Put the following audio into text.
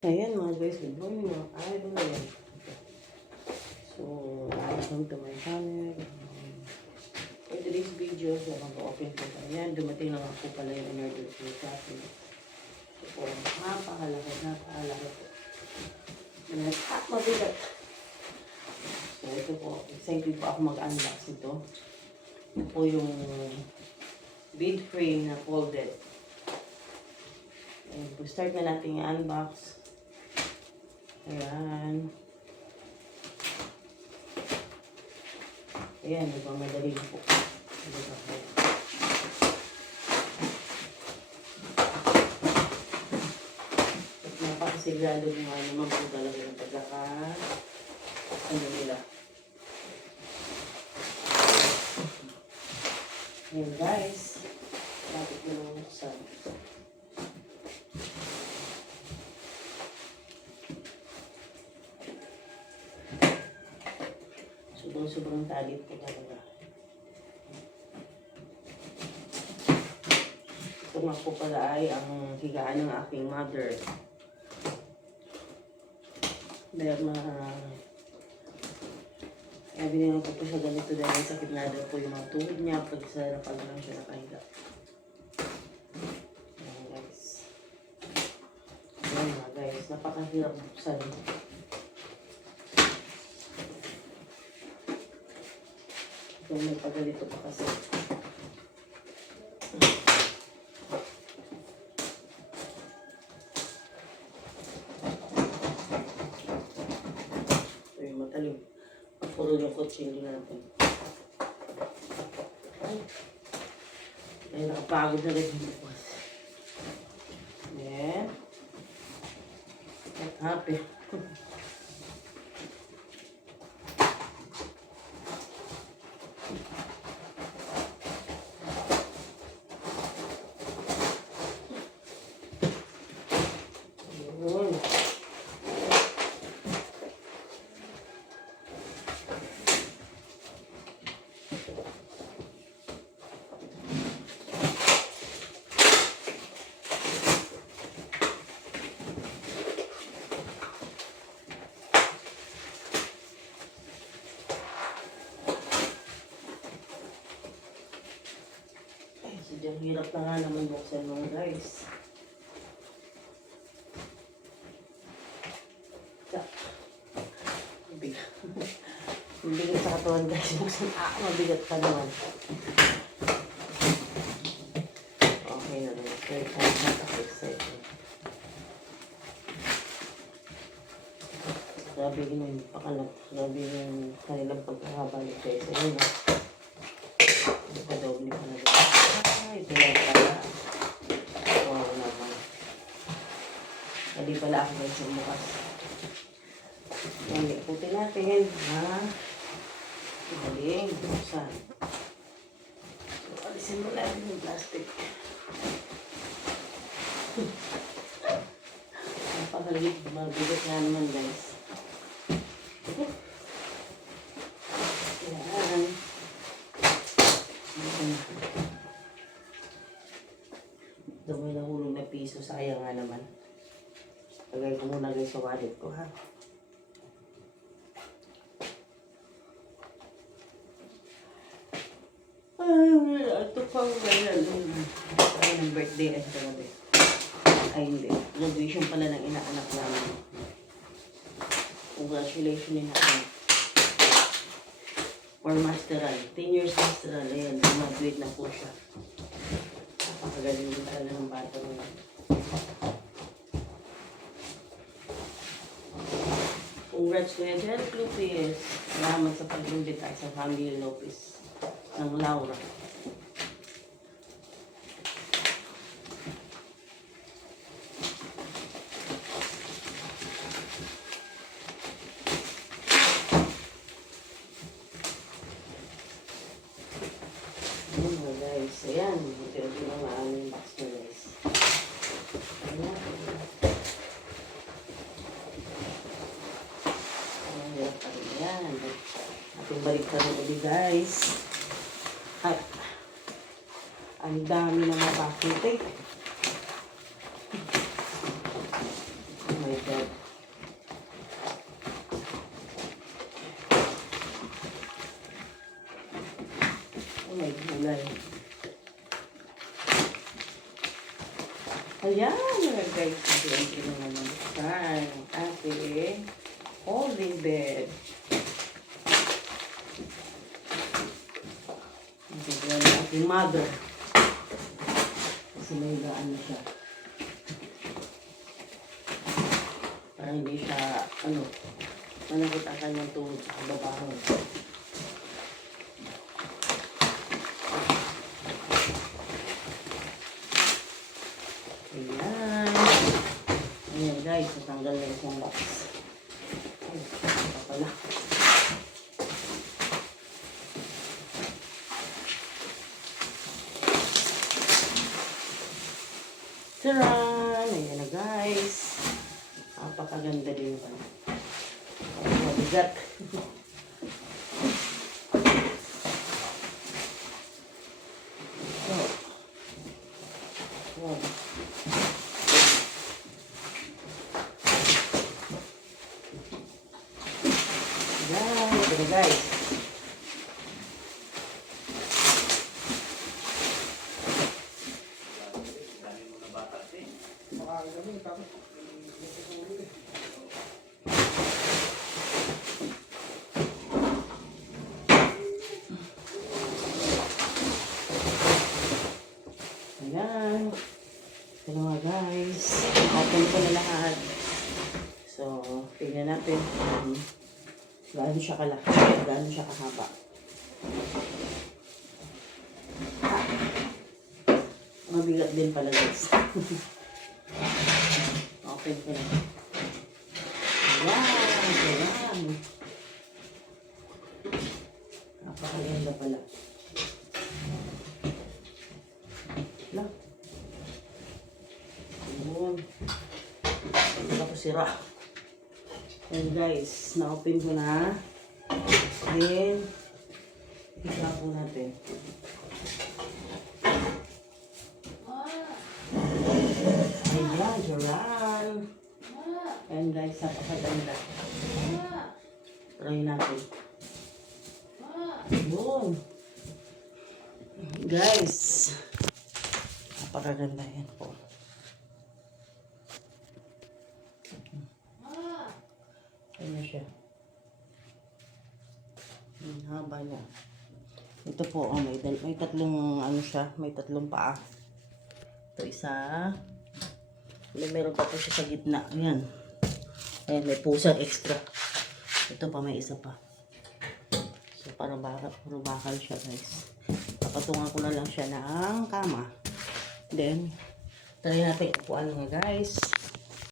Ayan mga guys, good morning mga idol. Ayan. So, welcome to my channel. For today's video, so mag-open po tayo. Ayan, dumating lang ako pala yung in-order ko sa akin. So, po, napakalaki po. At mabigat. So, ito po, excited po ako mag-unbox ito. Ito po yung bead frame na folded. Ayan, po, start na natin yung unbox. Ayan. Ayan, diba madali po. Napakasigurado nga naman po talaga ng pagkaka ano nila. Ayan guys. Lapit na naman ako sa sobrang talit po talaga. Ito nga po pala ay ang higaan ng aking mother. Dahil binigyan ko po siya ganito dahil sakit na daw po yung mga tuhod niya pag lang siya nakahiga. Ayan guys. Ayan mga guys, napakahirap buksan. Kung may pagalito pa kasi. Ito yung matalim. Puro yung kutsilyo natin. Ay, nakapagod na rin yung bukas. Ayan. At happy. Ang hirap na nga naman buksan mga guys. Mabigat. Mabigat sa katawan guys. Buksan mabigat pa naman. Okay na rin. Third time nakaka-excited. Grabe yun yung pakalat. Grabe yung kanilang pagkakabalik guys. Ayun na. Nagpa-doble pa na rin. Ito lang pala. Wow naman. Hindi pala ako guys yung bukas. Yan, ikutin natin. Ha? Galing. Buksan. So, alisin mo lang yung plastic. Napakalit. Mabigat nga naman guys. Yan. Ito may nahulog na piso. Sayang nga naman. Lagay ko muna guys sa wallet ko ha. Ito pang ganyan. Ay, ng birthday ay sa gabi. Ay hindi. Graduation pala ng inaanak namin. Congratulations din natin. For masteral. 10 years masteral. Ayan, graduate na po siya. Napakagaling din talaga ng bata mo. Congrats Kuya Jared Lopez. Salamat sa pag-invite sa family Lopez ng Laura. Ayan guys. Ayan. Ito yung mga aming box na guys. Ayan. Ayan. Ating balik na rin ulit guys. At ang dami na mga packing tape. Oh my God. Ayan, mga guys. Ito na naman ang ating holding bed. Ito ang ating mother. Kasi may gaan na siya. Para hindi siya, manakot ang kanyang tuhod sa kababahon. Ayan. Ayan guys, natanggal na isang box. Ay, ito pala. Taran! Ayan na guys. Napakaganda din pala. Mabigat. So, wow. Ayan, ito na guys. Ayan. Ito na nga guys. Open ko na lahat. So, tingnan natin kung gaano siya kalaki, gaano siya kahaba. Mabigat din pala guys. Open ko na. Ayan. Ayan. Napakaganda pala. Wala. Ayan. Hindi ako sira. Ayan guys, na-open ko na. Then, isa po natin. Ayan, Joran. Ayan guys, napakaganda. Try natin. Ayan. Guys, napakaganda yan po. Ayan na siya. Ang haba niya. Ito po, may tatlong siya, may tatlong paa. Ito isa. Meron pa po siya sa gitna. Ayan. Ayan, may pusang extra. Ito pa, may isa pa. So, parang bakal siya guys. Papatungan ko na lang siya ng kama. Then, try natin upuan nga guys.